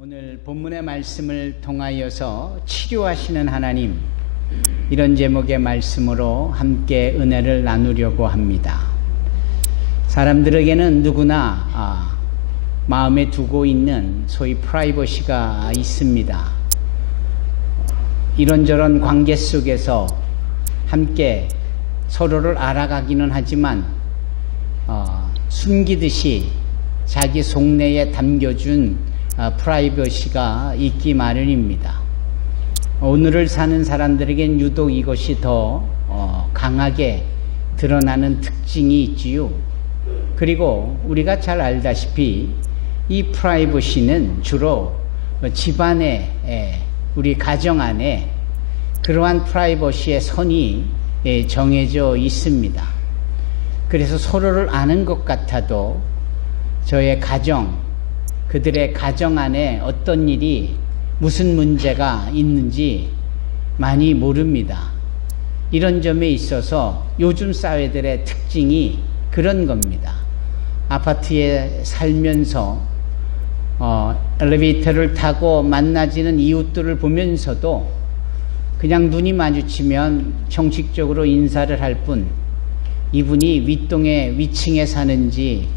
오늘 본문의 말씀을 통하여서 치료하시는 하나님, 이런 제목의 말씀으로 함께 은혜를 나누려고 합니다. 사람들에게는 누구나 마음에 두고 있는 소위 프라이버시가 있습니다. 이런저런 관계 속에서 함께 서로를 알아가기는 하지만 숨기듯이 자기 속내에 담겨준 프라이버시가 있기 마련입니다. 오늘을 사는 사람들에겐 유독 이것이 더 강하게 드러나는 특징이 있지요. 그리고 우리가 잘 알다시피 이 프라이버시는 주로 집안에, 우리 가정 안에 그러한 프라이버시의 선이 정해져 있습니다. 그래서 서로를 아는 것 같아도 저의 가정, 그들의 가정 안에 어떤 일이, 무슨 문제가 있는지 많이 모릅니다. 이런 점에 있어서 요즘 사회들의 특징이 그런 겁니다. 아파트에 살면서 엘리베이터를 타고 만나지는 이웃들을 보면서도 그냥 눈이 마주치면 형식적으로 인사를 할 뿐, 이분이 위층에 사는지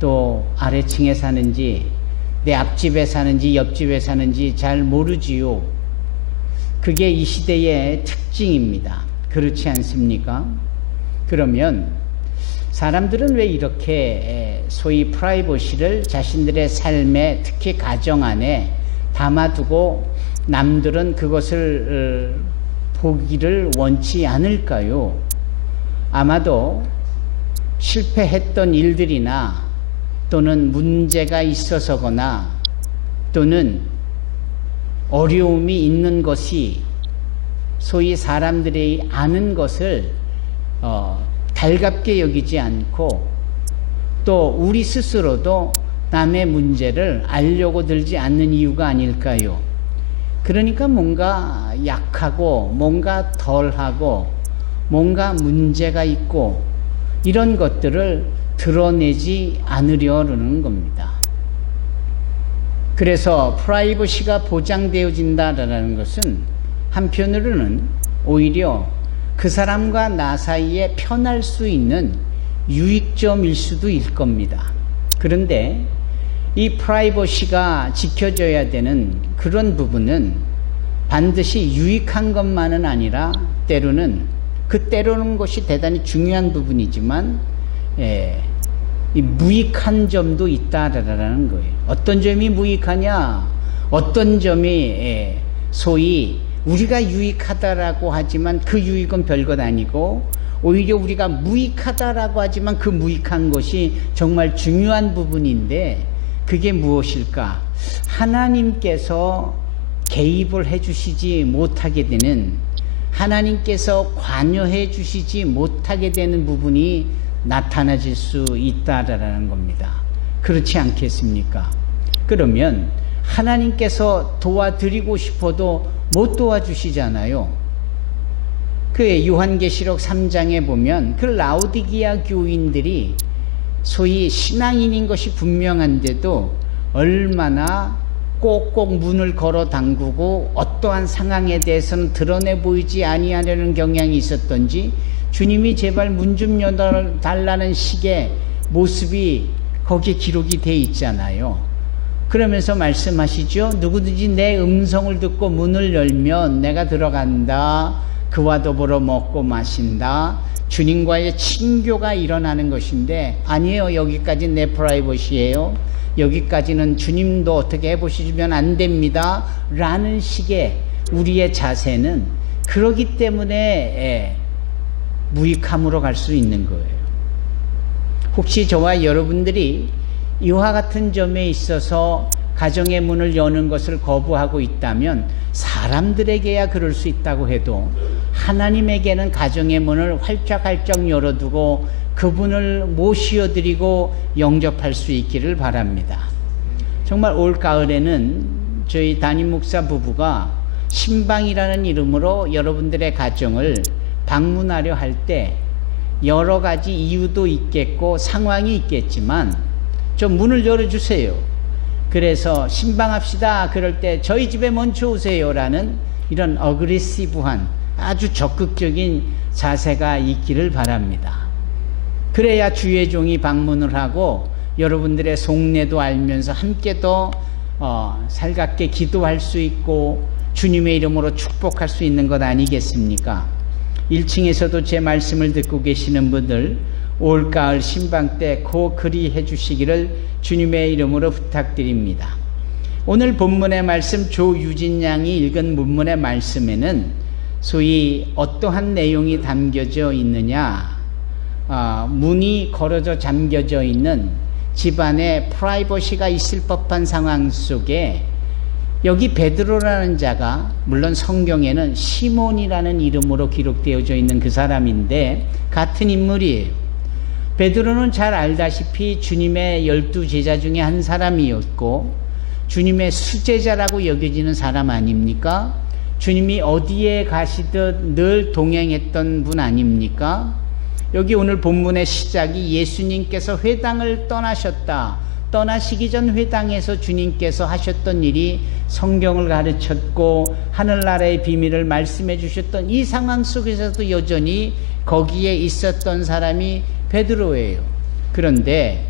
또 아래층에 사는지 내 앞집에 사는지 옆집에 사는지 잘 모르지요. 그게 이 시대의 특징입니다. 그렇지 않습니까? 그러면 사람들은 왜 이렇게 소위 프라이버시를 자신들의 삶에, 특히 가정 안에 담아두고 남들은 그것을 보기를 원치 않을까요? 아마도 실패했던 일들이나 또는 문제가 있어서거나 또는 어려움이 있는 것이 소위 사람들이 아는 것을 달갑게 여기지 않고 또 우리 스스로도 남의 문제를 알려고 들지 않는 이유가 아닐까요? 그러니까 뭔가 약하고 뭔가 덜하고 뭔가 문제가 있고 이런 것들을 드러내지 않으려는 겁니다. 그래서 프라이버시가 보장되어진다라는 것은 한편으로는 오히려 그 사람과 나 사이에 편할 수 있는 유익점일 수도 있을 겁니다. 그런데 이 프라이버시가 지켜져야 되는 그런 부분은 반드시 유익한 것만은 아니라 때로는 것이 대단히 중요한 부분이지만 이 무익한 점도 있다라는 거예요. 어떤 점이 무익하냐? 어떤 점이 소위 우리가 유익하다라고 하지만 그 유익은 별것 아니고 오히려 우리가 무익하다라고 하지만 그 무익한 것이 정말 중요한 부분인데 그게 무엇일까? 하나님께서 개입을 해주시지 못하게 되는, 하나님께서 관여해 주시지 못하게 되는 부분이 나타나질 수 있다라는 겁니다. 그렇지 않겠습니까? 그러면 하나님께서 도와드리고 싶어도 못 도와주시잖아요. 그 요한계시록 3장에 보면 그 라오디기아 교인들이 소위 신앙인인 것이 분명한데도 얼마나 꼭꼭 문을 걸어 담그고 어떠한 상황에 대해서는 드러내 보이지 아니하려는 경향이 있었던지 주님이 제발 문 좀 열어달라는 식의 모습이 거기에 기록이 돼 있잖아요. 그러면서 말씀하시죠. 누구든지 내 음성을 듣고 문을 열면 내가 들어간다. 그와 더불어 먹고 마신다. 주님과의 친교가 일어나는 것인데 아니에요. 여기까지 내 프라이버시예요. 여기까지는 주님도 어떻게 해보시면 안 됩니다. 라는 식의 우리의 자세는 그러기 때문에 무익함으로 갈 수 있는 거예요. 혹시 저와 여러분들이 이와 같은 점에 있어서 가정의 문을 여는 것을 거부하고 있다면 사람들에게야 그럴 수 있다고 해도 하나님에게는 가정의 문을 활짝활짝 열어두고 그분을 모시어드리고 영접할 수 있기를 바랍니다. 정말 올 가을에는 저희 담임 목사 부부가 신방이라는 이름으로 여러분들의 가정을 방문하려 할 때 여러 가지 이유도 있겠고 상황이 있겠지만 좀 문을 열어주세요. 그래서 신방합시다 그럴 때 저희 집에 먼저 오세요라는 이런 어그레시브한 아주 적극적인 자세가 있기를 바랍니다. 그래야 주의 종이 방문을 하고 여러분들의 속내도 알면서 함께 더 살갑게 기도할 수 있고 주님의 이름으로 축복할 수 있는 것 아니겠습니까? 1층에서도 제 말씀을 듣고 계시는 분들 올가을 신방 때 꼭 그리해 주시기를 주님의 이름으로 부탁드립니다. 오늘 본문의 말씀 조유진 양이 읽은 본문의 말씀에는 소위 어떠한 내용이 담겨져 있느냐, 문이 걸어져 잠겨져 있는 집안에 프라이버시가 있을 법한 상황 속에 여기 베드로라는 자가 물론 성경에는 시몬이라는 이름으로 기록되어져 있는 그 사람인데 같은 인물이에요. 베드로는 잘 알다시피 주님의 12제자 중에 한 사람이었고 주님의 수제자라고 여겨지는 사람 아닙니까? 주님이 어디에 가시듯 늘 동행했던 분 아닙니까? 여기 오늘 본문의 시작이 예수님께서 회당을 떠나셨다. 떠나시기 전 회당에서 주님께서 하셨던 일이 성경을 가르쳤고 하늘나라의 비밀을 말씀해 주셨던 이 상황 속에서도 여전히 거기에 있었던 사람이 베드로예요. 그런데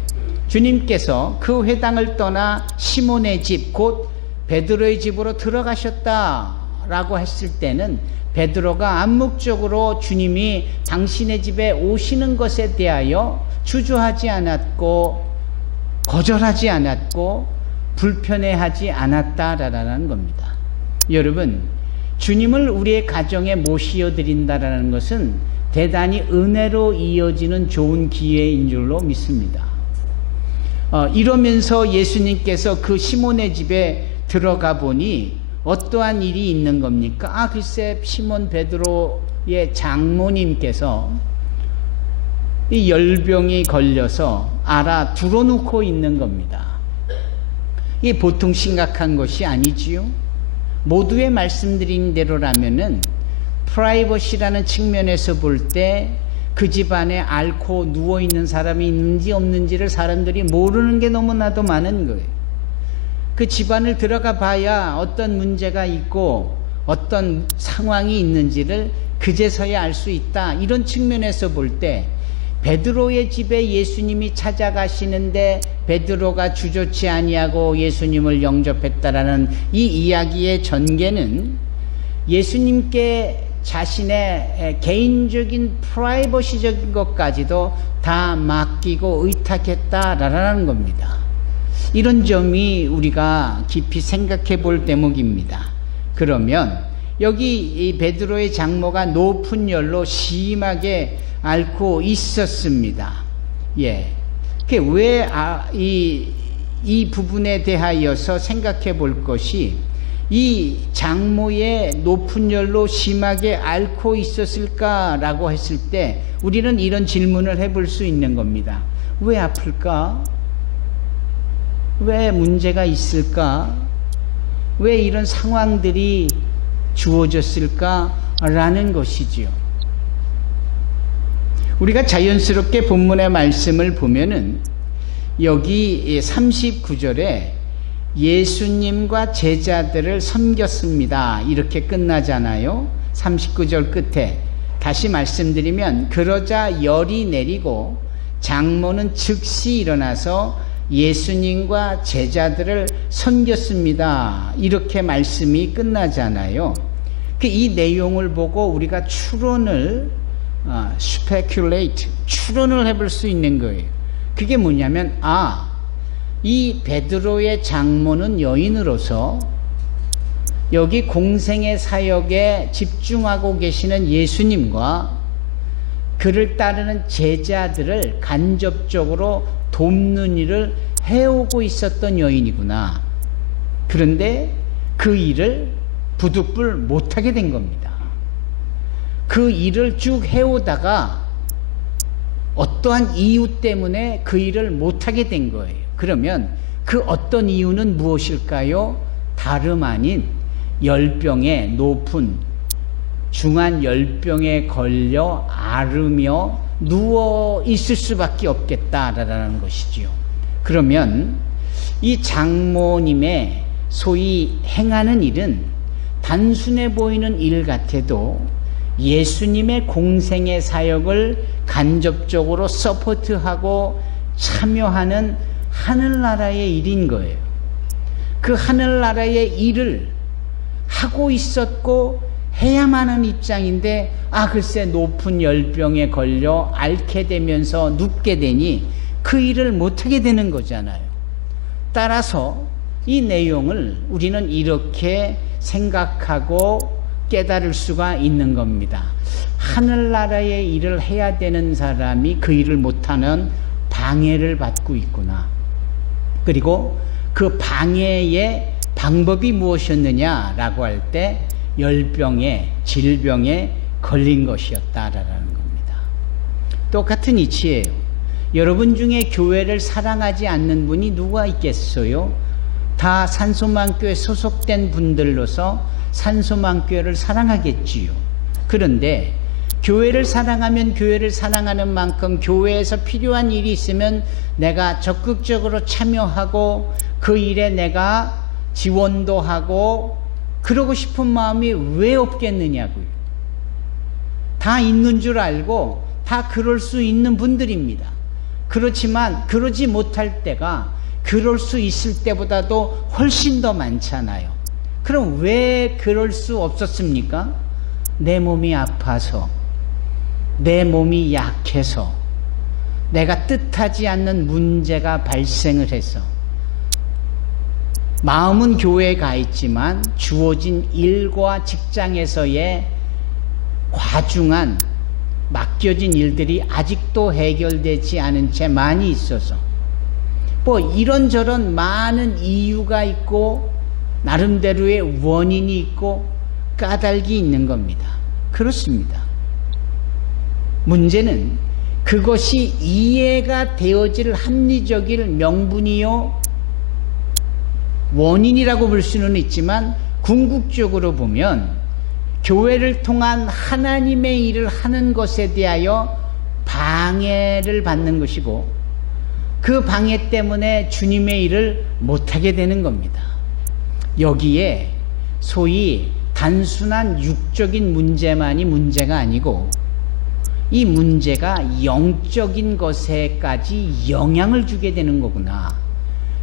주님께서 그 회당을 떠나 시몬의 집, 곧 베드로의 집으로 들어가셨다라고 했을 때는 베드로가 암묵적으로 주님이 당신의 집에 오시는 것에 대하여 주저하지 않았고 거절하지 않았고 불편해하지 않았다라는 겁니다. 여러분, 주님을 우리의 가정에 모시어 드린다라는 것은 대단히 은혜로 이어지는 좋은 기회인 줄로 믿습니다. 이러면서 예수님께서 그 시몬의 집에 들어가 보니 어떠한 일이 있는 겁니까? 글쎄 시몬 베드로의 장모님께서 이 열병이 걸려서 알아 둘어놓고 있는 겁니다. 이게 보통 심각한 것이 아니지요. 모두의 말씀드린 대로라면은 프라이버시라는 측면에서 볼 때 그 집안에 앓고 누워있는 사람이 있는지 없는지를 사람들이 모르는 게 너무나도 많은 거예요. 그 집안을 들어가 봐야 어떤 문제가 있고 어떤 상황이 있는지를 그제서야 알 수 있다. 이런 측면에서 볼 때 베드로의 집에 예수님이 찾아가시는데 베드로가 주저치 아니하고 예수님을 영접했다라는 이 이야기의 전개는 예수님께 자신의 개인적인 프라이버시적인 것까지도 다 맡기고 의탁했다라는 겁니다. 이런 점이 우리가 깊이 생각해 볼 대목입니다. 그러면 여기 이 베드로의 장모가 높은 열로 심하게 앓고 있었습니다. 예. 왜 이 부분에 대하여서 생각해 볼 것이 이 장모의 높은 열로 심하게 앓고 있었을까라고 했을 때 우리는 이런 질문을 해볼 수 있는 겁니다. 왜 아플까? 왜 문제가 있을까? 왜 이런 상황들이 주어졌을까라는 것이지요. 우리가 자연스럽게 본문의 말씀을 보면은 여기 39절에 예수님과 제자들을 섬겼습니다. 이렇게 끝나잖아요. 39절 끝에 다시 말씀드리면 그러자 열이 내리고 장모는 즉시 일어나서 예수님과 제자들을 섬겼습니다. 이렇게 말씀이 끝나잖아요. 이 내용을 보고 우리가 추론을 추론을 해볼 수 있는 거예요. 그게 뭐냐면 이 베드로의 장모는 여인으로서 여기 공생의 사역에 집중하고 계시는 예수님과 그를 따르는 제자들을 간접적으로 돕는 일을 해오고 있었던 여인이구나. 그런데 그 일을 부득불 못하게 된 겁니다. 그 일을 쭉 해오다가 어떠한 이유 때문에 그 일을 못하게 된 거예요. 그러면 그 어떤 이유는 무엇일까요? 다름 아닌 열병에 높은 중한 열병에 걸려 앓으며 누워 있을 수밖에 없겠다라는 것이지요. 그러면 이 장모님의 소위 행하는 일은 단순해 보이는 일 같아도 예수님의 공생의 사역을 간접적으로 서포트하고 참여하는 하늘나라의 일인 거예요. 그 하늘나라의 일을 하고 있었고 해야만 하는 입장인데 글쎄 높은 열병에 걸려 앓게 되면서 눕게 되니 그 일을 못하게 되는 거잖아요. 따라서 이 내용을 우리는 이렇게 생각하고 깨달을 수가 있는 겁니다. 하늘나라의 일을 해야 되는 사람이 그 일을 못하는 방해를 받고 있구나. 그리고 그 방해의 방법이 무엇이었느냐라고 할 때 열병에, 질병에 걸린 것이었다라는 겁니다. 똑같은 이치예요. 여러분 중에 교회를 사랑하지 않는 분이 누가 있겠어요? 다 산소망교회 소속된 분들로서 산소망교회를 사랑하겠지요. 그런데 교회를 사랑하면 교회를 사랑하는 만큼 교회에서 필요한 일이 있으면 내가 적극적으로 참여하고 그 일에 내가 지원도 하고 그러고 싶은 마음이 왜 없겠느냐고요. 다 있는 줄 알고 다 그럴 수 있는 분들입니다. 그렇지만 그러지 못할 때가 그럴 수 있을 때보다도 훨씬 더 많잖아요. 그럼 왜 그럴 수 없었습니까? 내 몸이 아파서, 내 몸이 약해서, 내가 뜻하지 않는 문제가 발생을 해서, 마음은 교회에 가 있지만 주어진 일과 직장에서의 과중한 맡겨진 일들이 아직도 해결되지 않은 채 많이 있어서 뭐 이런저런 많은 이유가 있고 나름대로의 원인이 있고 까닭이 있는 겁니다. 그렇습니다. 문제는 그것이 이해가 되어질 합리적일 명분이요 원인이라고 볼 수는 있지만 궁극적으로 보면 교회를 통한 하나님의 일을 하는 것에 대하여 방해를 받는 것이고 그 방해 때문에 주님의 일을 못하게 되는 겁니다. 여기에 소위 단순한 육적인 문제만이 문제가 아니고 이 문제가 영적인 것에까지 영향을 주게 되는 거구나.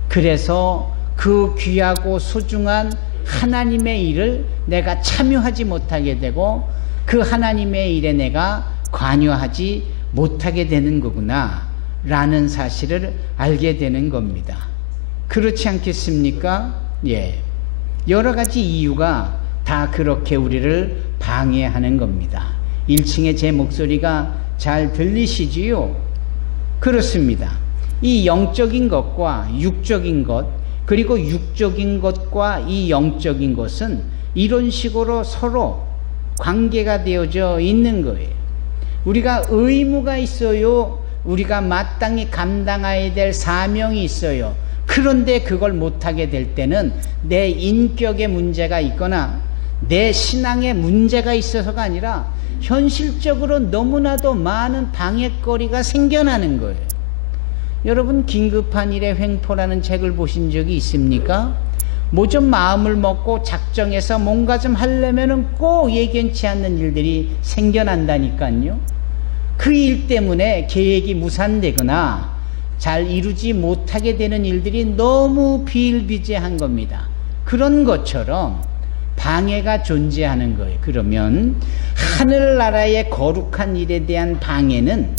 그래서 그 귀하고 소중한 하나님의 일을 내가 참여하지 못하게 되고 그 하나님의 일에 내가 관여하지 못하게 되는 거구나 라는 사실을 알게 되는 겁니다. 그렇지 않겠습니까? 예. 여러 가지 이유가 다 그렇게 우리를 방해하는 겁니다. 1층에 제 목소리가 잘 들리시지요? 그렇습니다. 이 영적인 것과 육적인 것 그리고 육적인 것과 이 영적인 것은 이런 식으로 서로 관계가 되어져 있는 거예요. 우리가 의무가 있어요. 우리가 마땅히 감당해야 될 사명이 있어요. 그런데 그걸 못하게 될 때는 내 인격에 문제가 있거나 내 신앙에 문제가 있어서가 아니라 현실적으로 너무나도 많은 방해거리가 생겨나는 거예요. 여러분 긴급한 일의 횡포라는 책을 보신 적이 있습니까? 뭐 좀 마음을 먹고 작정해서 뭔가 좀 하려면은 꼭 예견치 않는 일들이 생겨난다니까요. 그 일 때문에 계획이 무산되거나 잘 이루지 못하게 되는 일들이 너무 비일비재한 겁니다. 그런 것처럼 방해가 존재하는 거예요. 그러면 하늘나라의 거룩한 일에 대한 방해는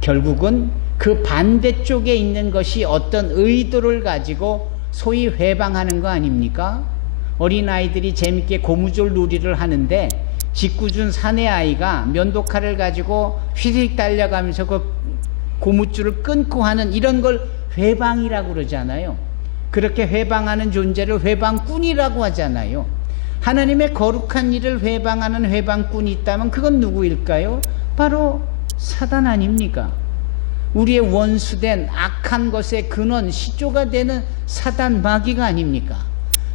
결국은 그 반대쪽에 있는 것이 어떤 의도를 가지고 소위 회방하는 거 아닙니까? 어린아이들이 재밌게 고무줄 놀이를 하는데 짓궂은 사내아이가 면도칼을 가지고 휘릭 달려가면서 그 고무줄을 끊고 하는 이런 걸 회방이라고 그러잖아요. 그렇게 회방하는 존재를 회방꾼이라고 하잖아요. 하나님의 거룩한 일을 회방하는 회방꾼이 있다면 그건 누구일까요? 바로 사단 아닙니까? 우리의 원수된 악한 것의 근원, 시조가 되는 사단 마귀가 아닙니까?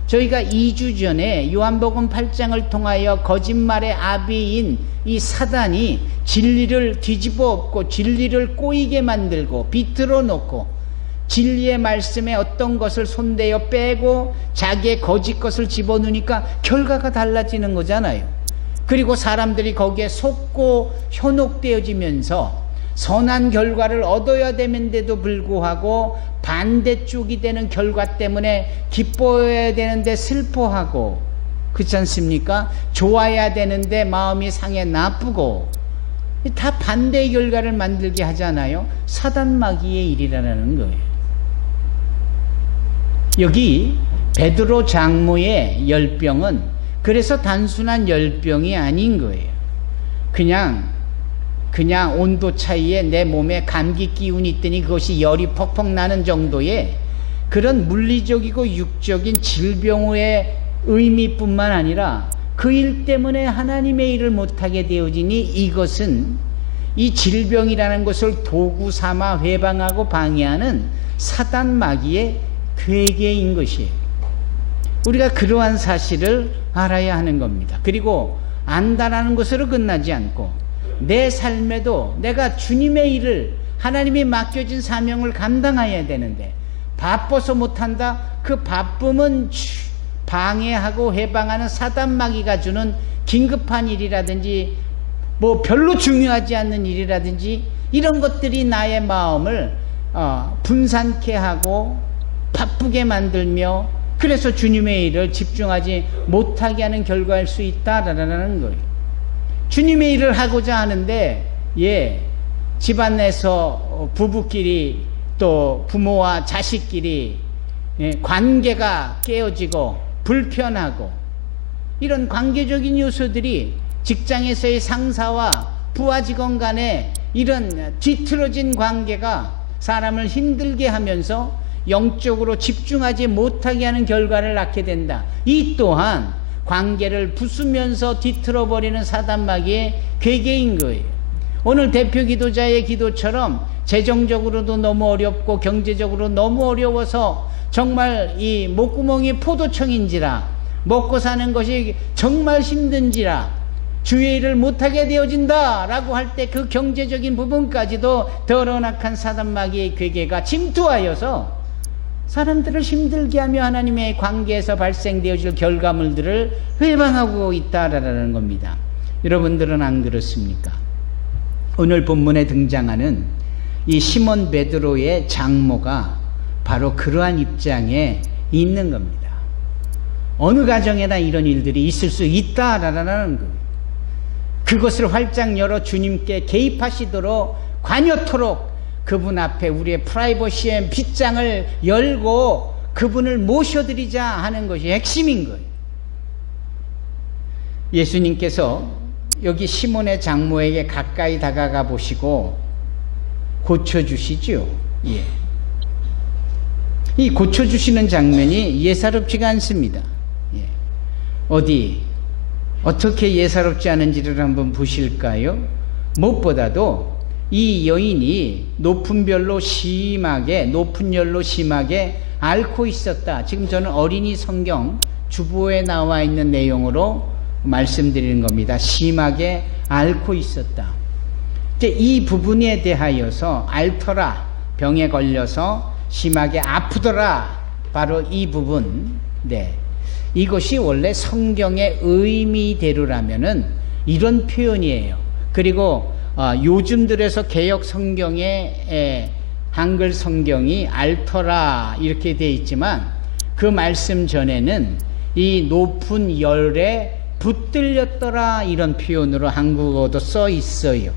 저희가 2주 전에 요한복음 8장을 통하여 거짓말의 아비인 이 사단이 진리를 뒤집어 엎고 진리를 꼬이게 만들고 비틀어 놓고 진리의 말씀에 어떤 것을 손대어 빼고 자기의 거짓 것을 집어넣으니까 결과가 달라지는 거잖아요. 그리고 사람들이 거기에 속고 현혹되어지면서 선한 결과를 얻어야 되는데도 불구하고 반대쪽이 되는 결과 때문에 기뻐해야 되는데 슬퍼하고, 그렇지 않습니까? 좋아야 되는데 마음이 상해 나쁘고, 다 반대의 결과를 만들게 하잖아요. 사단 마귀의 일이라는 거예요. 여기 베드로 장모의 열병은 그래서 단순한 열병이 아닌 거예요. 그냥 온도 차이에 내 몸에 감기 기운이 있더니 그것이 열이 퍽퍽 나는 정도의 그런 물리적이고 육적인 질병의 의미뿐만 아니라 그 일 때문에 하나님의 일을 못하게 되어지니 이것은 이 질병이라는 것을 도구 삼아 회방하고 방해하는 사단 마귀의 괴계인 것이에요. 우리가 그러한 사실을 알아야 하는 겁니다. 그리고 안다라는 것으로 끝나지 않고 내 삶에도 내가 주님의 일을, 하나님이 맡겨진 사명을 감당해야 되는데 바빠서 못한다? 그 바쁨은 방해하고 해방하는 사단 마귀가 주는 긴급한 일이라든지 뭐 별로 중요하지 않는 일이라든지 이런 것들이 나의 마음을 분산케 하고 바쁘게 만들며 그래서 주님의 일을 집중하지 못하게 하는 결과일 수 있다라는 거예요. 주님의 일을 하고자 하는데 집안 내에서 부부끼리 또 부모와 자식끼리 관계가 깨어지고 불편하고 이런 관계적인 요소들이 직장에서의 상사와 부하 직원 간에 이런 뒤틀어진 관계가 사람을 힘들게 하면서 영적으로 집중하지 못하게 하는 결과를 낳게 된다. 이 또한 관계를 부수면서 뒤틀어버리는 사단 마귀의 괴계인 거예요. 오늘 대표 기도자의 기도처럼 재정적으로도 너무 어렵고 경제적으로 너무 어려워서 정말 이 목구멍이 포도청인지라 먹고 사는 것이 정말 힘든지라 주의 일을 못하게 되어진다 라고 할 때 그 경제적인 부분까지도 더러운 악한 사단 마귀의 괴계가 침투하여서 사람들을 힘들게 하며 하나님의 관계에서 발생되어질 결과물들을 회방하고 있다라는 겁니다. 여러분들은 안 그렇습니까? 오늘 본문에 등장하는 이 시몬 베드로의 장모가 바로 그러한 입장에 있는 겁니다. 어느 가정에나 이런 일들이 있을 수 있다라는 겁니다. 그것을 활짝 열어 주님께 개입하시도록 관여토록 그분 앞에 우리의 프라이버시의 빗장을 열고 그분을 모셔드리자 하는 것이 핵심인 거예요. 예수님께서 여기 시몬의 장모에게 가까이 다가가 보시고 고쳐주시죠. 이 고쳐주시는 장면이 예사롭지가 않습니다. 어떻게 예사롭지 않은지를 한번 보실까요? 무엇보다도 이 여인이 높은 열로 심하게 앓고 있었다. 지금 저는 어린이 성경 주보에 나와 있는 내용으로 말씀드리는 겁니다. 심하게 앓고 있었다. 이 부분에 대하여서 앓더라, 병에 걸려서 심하게 아프더라, 바로 이 부분. 이것이 원래 성경의 의미대로라면은 이런 표현이에요. 그리고 요즘 들에서 개역 성경에 한글 성경이 앓더라 이렇게 되어 있지만 그 말씀 전에는 이 높은 열에 붙들렸더라 이런 표현으로 한국어도 써 있어요.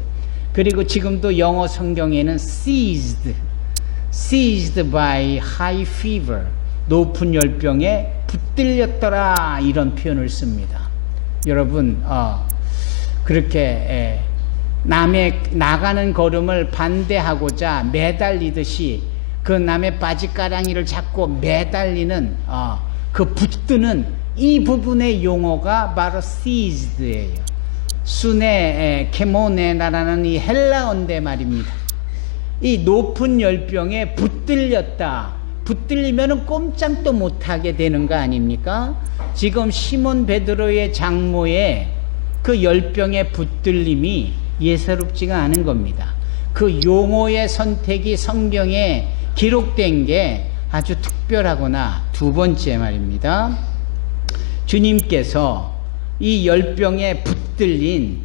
그리고 지금도 영어 성경에는 seized by high fever, 높은 열병에 붙들렸더라 이런 표현을 씁니다. 여러분 그렇게 남의 나가는 걸음을 반대하고자 매달리듯이 그 남의 바지가랑이를 잡고 매달리는 그 붙드는 이 부분의 용어가 바로 seized예요. 수네 케모네라는 이 헬라어인데 말입니다. 이 높은 열병에 붙들렸다. 붙들리면은 꼼짝도 못하게 되는 거 아닙니까? 지금 시몬 베드로의 장모의 그 열병의 붙들림이 예사롭지가 않은 겁니다. 그 용어의 선택이 성경에 기록된 게 아주 특별하구나. 두 번째 말입니다. 주님께서 이 열병에 붙들린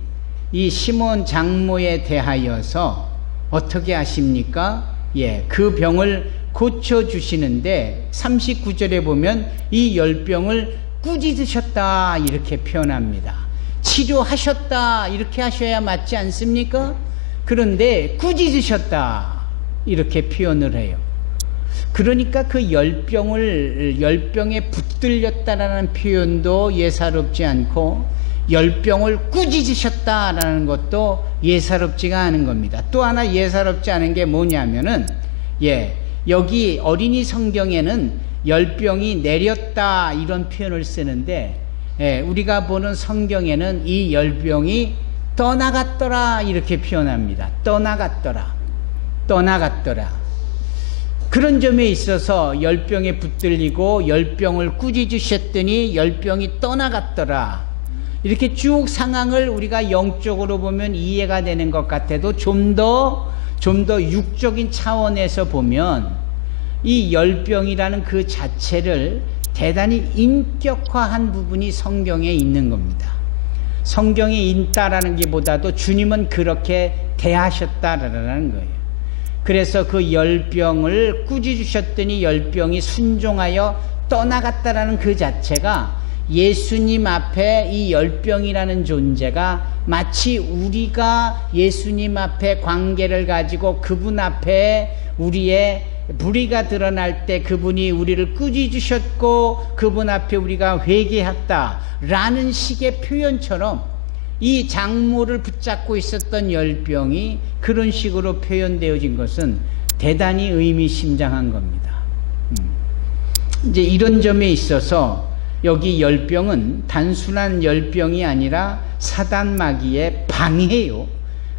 이 시몬 장모에 대하여서 어떻게 하십니까? 그 병을 고쳐주시는데 39절에 보면 이 열병을 꾸짖으셨다 이렇게 표현합니다. 치료하셨다 이렇게 하셔야 맞지 않습니까? 그런데 꾸짖으셨다 이렇게 표현을 해요. 그러니까 그 열병에 붙들렸다라는 표현도 예사롭지 않고 열병을 꾸짖으셨다라는 것도 예사롭지가 않은 겁니다. 또 하나 예사롭지 않은 게 뭐냐면은 여기 어린이 성경에는 열병이 내렸다 이런 표현을 쓰는데 우리가 보는 성경에는 이 열병이 떠나갔더라 이렇게 표현합니다. 떠나갔더라. 그런 점에 있어서 열병에 붙들리고 열병을 꾸짖으셨더니 열병이 떠나갔더라. 이렇게 쭉 상황을 우리가 영적으로 보면 이해가 되는 것 같아도 좀 더 육적인 차원에서 보면 이 열병이라는 그 자체를 대단히 인격화한 부분이 성경에 있는 겁니다. 성경에 있다라는 것보다도 주님은 그렇게 대하셨다라는 거예요. 그래서 그 열병을 꾸짖으셨더니 열병이 순종하여 떠나갔다라는 그 자체가 예수님 앞에 이 열병이라는 존재가 마치 우리가 예수님 앞에 관계를 가지고 그분 앞에 우리의 불의가 드러날 때 그분이 우리를 꾸짖으셨고 그분 앞에 우리가 회개했다라는 식의 표현처럼 이 장모를 붙잡고 있었던 열병이 그런 식으로 표현되어진 것은 대단히 의미심장한 겁니다. 이제 이런 점에 있어서 여기 열병은 단순한 열병이 아니라 사단 마귀의 방해요.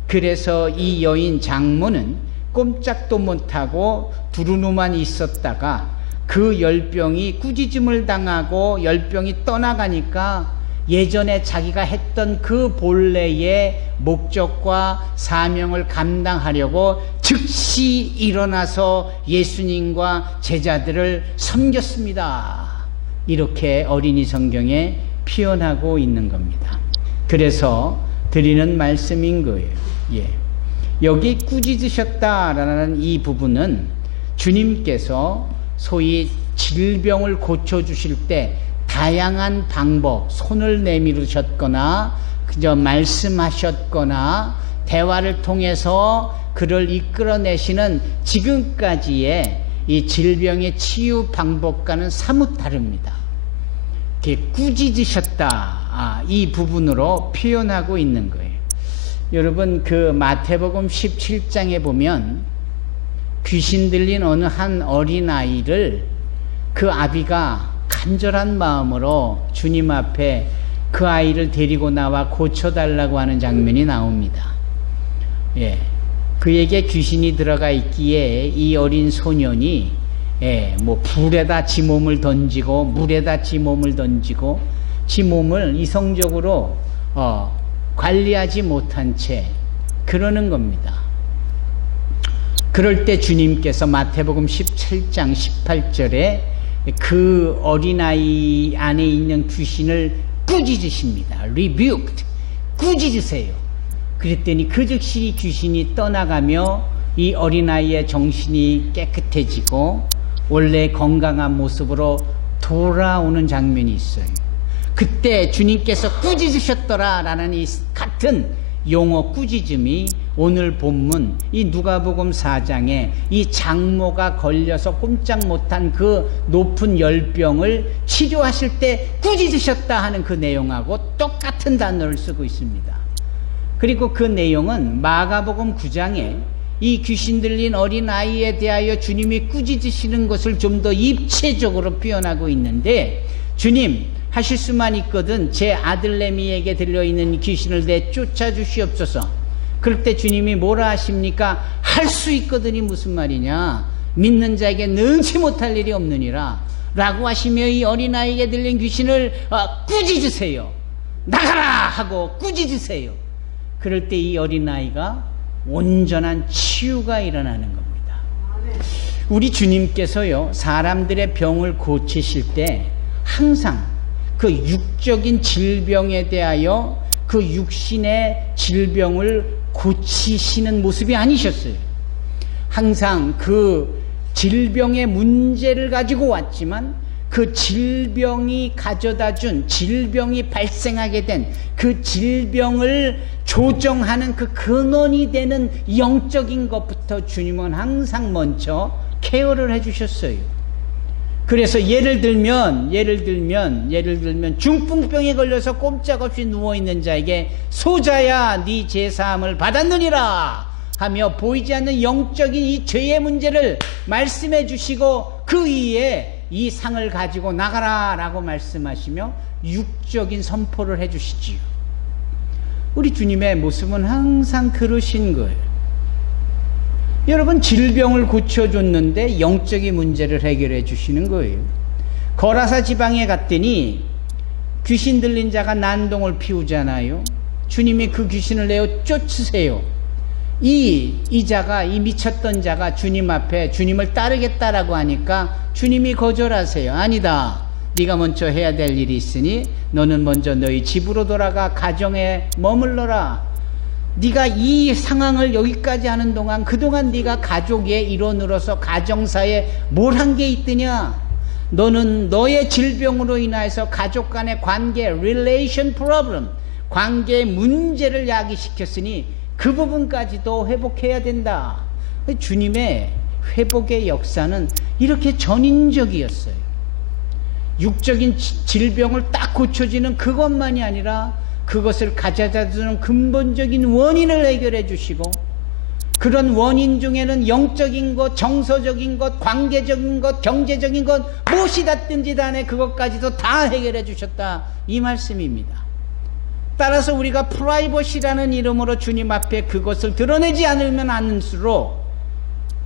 그래서 이 여인 장모는 꼼짝도 못하고 두루누만 있었다가 그 열병이 꾸짖음을 당하고 열병이 떠나가니까 예전에 자기가 했던 그 본래의 목적과 사명을 감당하려고 즉시 일어나서 예수님과 제자들을 섬겼습니다. 이렇게 어린이 성경에 표현하고 있는 겁니다. 그래서 드리는 말씀인 거예요. 여기 꾸짖으셨다라는 이 부분은 주님께서 소위 질병을 고쳐주실 때 다양한 방법, 손을 내밀으셨거나 그저 말씀하셨거나 대화를 통해서 그를 이끌어내시는 지금까지의 이 질병의 치유 방법과는 사뭇 다릅니다. 꾸짖으셨다 이 부분으로 표현하고 있는 거예요. 여러분 그 마태복음 17장에 보면 귀신 들린 어느 한 어린아이를 그 아비가 간절한 마음으로 주님 앞에 그 아이를 데리고 나와 고쳐달라고 하는 장면이 나옵니다. 그에게 귀신이 들어가 있기에 이 어린 소년이 불에다 지 몸을 던지고 물에다 지 몸을 던지고 지 몸을 이성적으로 관리하지 못한 채 그러는 겁니다. 그럴 때 주님께서 마태복음 17장 18절에 그 어린아이 안에 있는 귀신을 꾸짖으십니다. rebuked. 꾸짖으세요. 그랬더니 그 즉시 귀신이 떠나가며 이 어린아이의 정신이 깨끗해지고 원래 건강한 모습으로 돌아오는 장면이 있어요. 그때 주님께서 꾸짖으셨더라라는 이 같은 용어 꾸짖음이 오늘 본문 이 누가복음 4장에 이 장모가 걸려서 꼼짝 못한 그 높은 열병을 치료하실 때 꾸짖으셨다 하는 그 내용하고 똑같은 단어를 쓰고 있습니다. 그리고 그 내용은 마가복음 9장에 이 귀신 들린 어린아이에 대하여 주님이 꾸짖으시는 것을 좀 더 입체적으로 표현하고 있는데 주님 하실 수만 있거든 제 아들 레미에게 들려있는 귀신을 내쫓아 주시옵소서. 그럴 때 주님이 뭐라 하십니까? 할 수 있거든이 무슨 말이냐? 믿는 자에게 능치 못할 일이 없느니라 라고 하시며 이 어린아이에게 들린 귀신을 꾸짖으세요. 나가라 하고 꾸짖으세요. 그럴 때 이 어린아이가 온전한 치유가 일어나는 겁니다. 우리 주님께서요, 사람들의 병을 고치실 때 항상 그 육적인 질병에 대하여 그 육신의 질병을 고치시는 모습이 아니셨어요. 항상 그 질병의 문제를 가지고 왔지만 그 질병이 가져다 준, 질병이 발생하게 된 그 질병을 조정하는 그 근원이 되는 영적인 것부터 주님은 항상 먼저 케어를 해주셨어요. 그래서 예를 들면 중풍병에 걸려서 꼼짝없이 누워있는 자에게 소자야 네 제사함을 받았느니라 하며 보이지 않는 영적인 이 죄의 문제를 말씀해 주시고 그 위에 이 상을 가지고 나가라 라고 말씀하시며 육적인 선포를 해 주시지요. 우리 주님의 모습은 항상 그러신 거예요. 여러분, 질병을 고쳐줬는데 영적인 문제를 해결해 주시는 거예요. 거라사 지방에 갔더니 귀신 들린 자가 난동을 피우잖아요. 주님이 그 귀신을 내어 쫓으세요. 이 미쳤던 자가 주님 앞에 주님을 따르겠다라고 하니까 주님이 거절하세요. 아니다. 네가 먼저 해야 될 일이 있으니 너는 먼저 너희 집으로 돌아가 가정에 머물러라. 네가 이 상황을 여기까지 하는 동안 그동안 네가 가족의 일원으로서 가정사에 뭘 한 게 있더냐? 너는 너의 질병으로 인해서 가족 간의 관계, relation problem, 관계의 문제를 야기시켰으니 그 부분까지도 회복해야 된다. 주님의 회복의 역사는 이렇게 전인적이었어요. 육적인 질병을 딱 고쳐지는 그것만이 아니라 그것을 가져다 주는 근본적인 원인을 해결해 주시고, 그런 원인 중에는 영적인 것, 정서적인 것, 관계적인 것, 경제적인 것 무엇이 닿든지 간에 그것까지도 다 해결해 주셨다, 이 말씀입니다. 따라서 우리가 프라이버시라는 이름으로 주님 앞에 그것을 드러내지 않으면 않을수록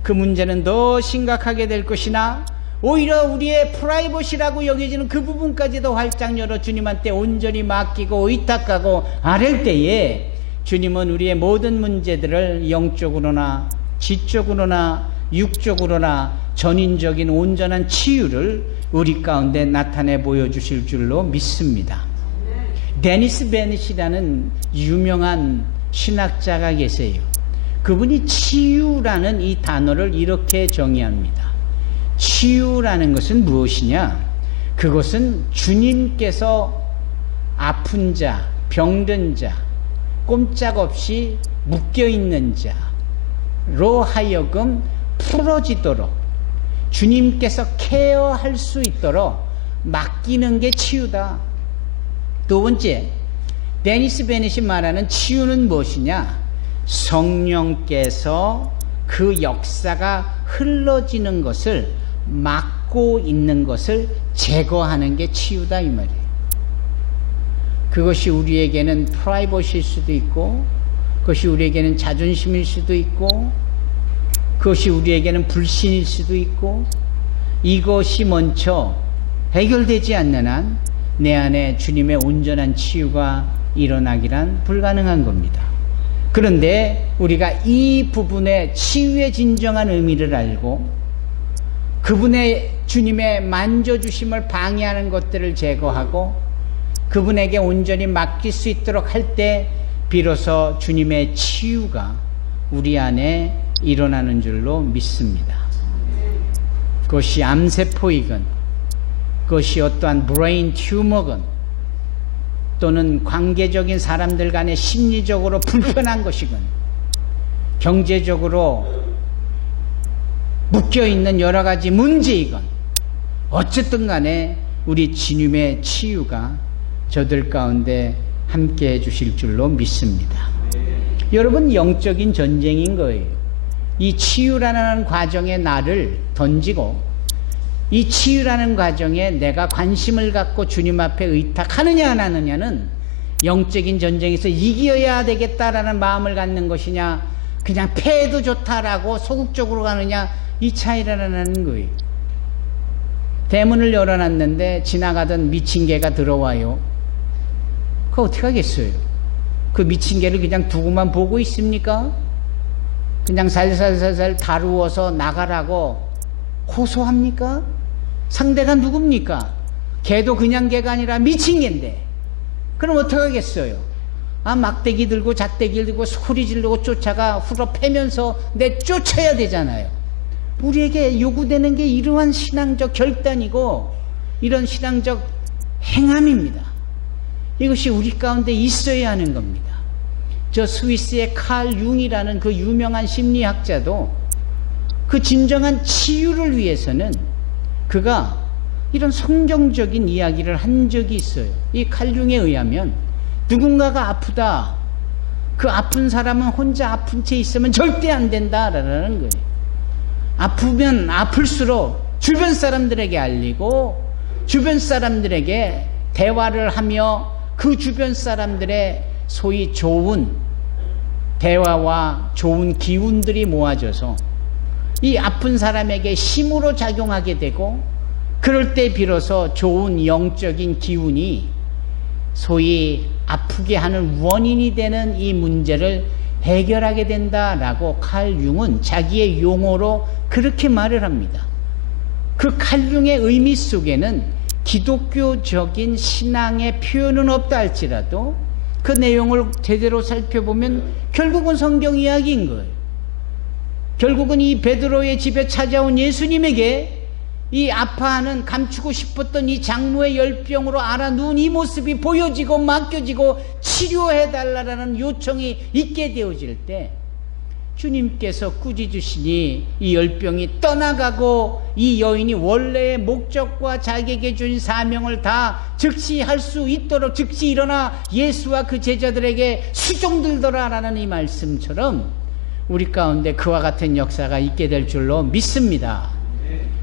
그 문제는 더 심각하게 될 것이나, 오히려 우리의 프라이버시라고 여겨지는 그 부분까지도 활짝 열어 주님한테 온전히 맡기고 의탁하고 아랠 때에 주님은 우리의 모든 문제들을 영적으로나 지적으로나 육적으로나 전인적인 온전한 치유를 우리 가운데 나타내 보여주실 줄로 믿습니다. 데니스 베넷이라는 유명한 신학자가 계세요. 그분이 치유라는 이 단어를 이렇게 정의합니다. 치유라는 것은 무엇이냐? 그것은 주님께서 아픈 자, 병든 자, 꼼짝없이 묶여있는 자로 하여금 풀어지도록 주님께서 케어할 수 있도록 맡기는 게 치유다. 두 번째, 데니스 베넷이 말하는 치유는 무엇이냐? 성령께서 그 역사가 흘러지는 것을 막고 있는 것을 제거하는 게 치유다, 이 말이에요. 그것이 우리에게는 프라이버시일 수도 있고, 그것이 우리에게는 자존심일 수도 있고, 그것이 우리에게는 불신일 수도 있고, 이것이 먼저 해결되지 않는 한 내 안에 주님의 온전한 치유가 일어나기란 불가능한 겁니다. 그런데 우리가 이 부분의 치유의 진정한 의미를 알고 그분의 주님의 만져주심을 방해하는 것들을 제거하고 그분에게 온전히 맡길 수 있도록 할 때 비로소 주님의 치유가 우리 안에 일어나는 줄로 믿습니다. 그것이 암세포이건, 그것이 어떠한 브레인 튜머건, 또는 관계적인 사람들 간에 심리적으로 불편한 것이건, 경제적으로 묶여있는 여러 가지 문제이건, 어쨌든 간에 우리 주님의 치유가 저들 가운데 함께 해주실 줄로 믿습니다. 여러분, 영적인 전쟁인 거예요. 이 치유라는 과정에 나를 던지고 이 치유라는 과정에 내가 관심을 갖고 주님 앞에 의탁하느냐 안 하느냐는 영적인 전쟁에서 이겨야 되겠다라는 마음을 갖는 것이냐, 그냥 패해도 좋다라고 소극적으로 가느냐, 이 차이라는 거예요. 대문을 열어놨는데 지나가던 미친 개가 들어와요. 그거 어떻게 하겠어요? 그 미친 개를 그냥 두고만 보고 있습니까? 그냥 살살살살 다루어서 나가라고 호소합니까? 상대가 누굽니까? 개도 그냥 개가 아니라 미친 개인데 그럼 어떡하겠어요? 막대기 들고 잣대기 들고 소리 지르고 쫓아가 후러 패면서 내쫓아야 되잖아요. 우리에게 요구되는 게 이러한 신앙적 결단이고 이런 신앙적 행함입니다. 이것이 우리 가운데 있어야 하는 겁니다. 저 스위스의 칼 융이라는 그 유명한 심리학자도 그 진정한 치유를 위해서는 그가 이런 성경적인 이야기를 한 적이 있어요. 이 칼 융에 의하면 누군가가 아프다. 그 아픈 사람은 혼자 아픈 채 있으면 절대 안 된다라는 거예요. 아프면 아플수록 주변 사람들에게 알리고 주변 사람들에게 대화를 하며 그 주변 사람들의 소위 좋은 대화와 좋은 기운들이 모아져서 이 아픈 사람에게 힘으로 작용하게 되고 그럴 때 비로소 좋은 영적인 기운이 소위 아프게 하는 원인이 되는 이 문제를 해결하게 된다라고 칼 융은 자기의 용어로 그렇게 말을 합니다. 그 칼 융의 의미 속에는 기독교적인 신앙의 표현은 없다 할지라도 그 내용을 제대로 살펴보면 결국은 성경 이야기인 거예요. 결국은 이 베드로의 집에 찾아온 예수님에게 이 아파하는 감추고 싶었던 이 장모의 열병으로 알아누운 이 모습이 보여지고 맡겨지고 치료해달라는 요청이 있게 되어질 때 주님께서 꾸짖으시니 이 열병이 떠나가고 이 여인이 원래의 목적과 자기에게 주신 사명을 다 즉시 할 수 있도록 즉시 일어나 예수와 그 제자들에게 수종들더라라는 이 말씀처럼 우리 가운데 그와 같은 역사가 있게 될 줄로 믿습니다.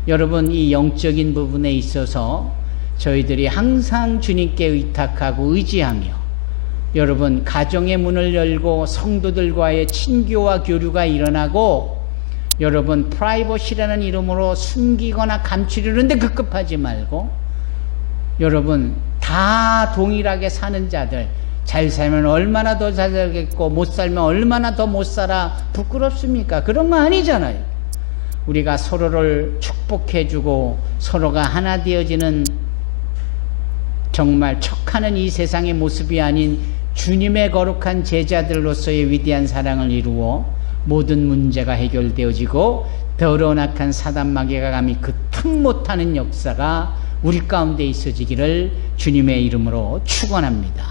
여러분, 이 영적인 부분에 있어서 저희들이 항상 주님께 의탁하고 의지하며 여러분 가정의 문을 열고 성도들과의 친교와 교류가 일어나고 여러분 프라이버시라는 이름으로 숨기거나 감추려는 데 급급하지 말고 여러분 다 동일하게 사는 자들 잘 살면 얼마나 더 잘 살겠고 못 살면 얼마나 더 못 살아 부끄럽습니까? 그런 거 아니잖아요. 우리가 서로를 축복해주고 서로가 하나 되어지는 정말 척하는 이 세상의 모습이 아닌 주님의 거룩한 제자들로서의 위대한 사랑을 이루어 모든 문제가 해결되어지고 더러운 악한 사단 마귀가 감히 그 틈 못하는 역사가 우리 가운데 있어지기를 주님의 이름으로 축원합니다.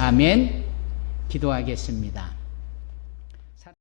아멘. 기도하겠습니다.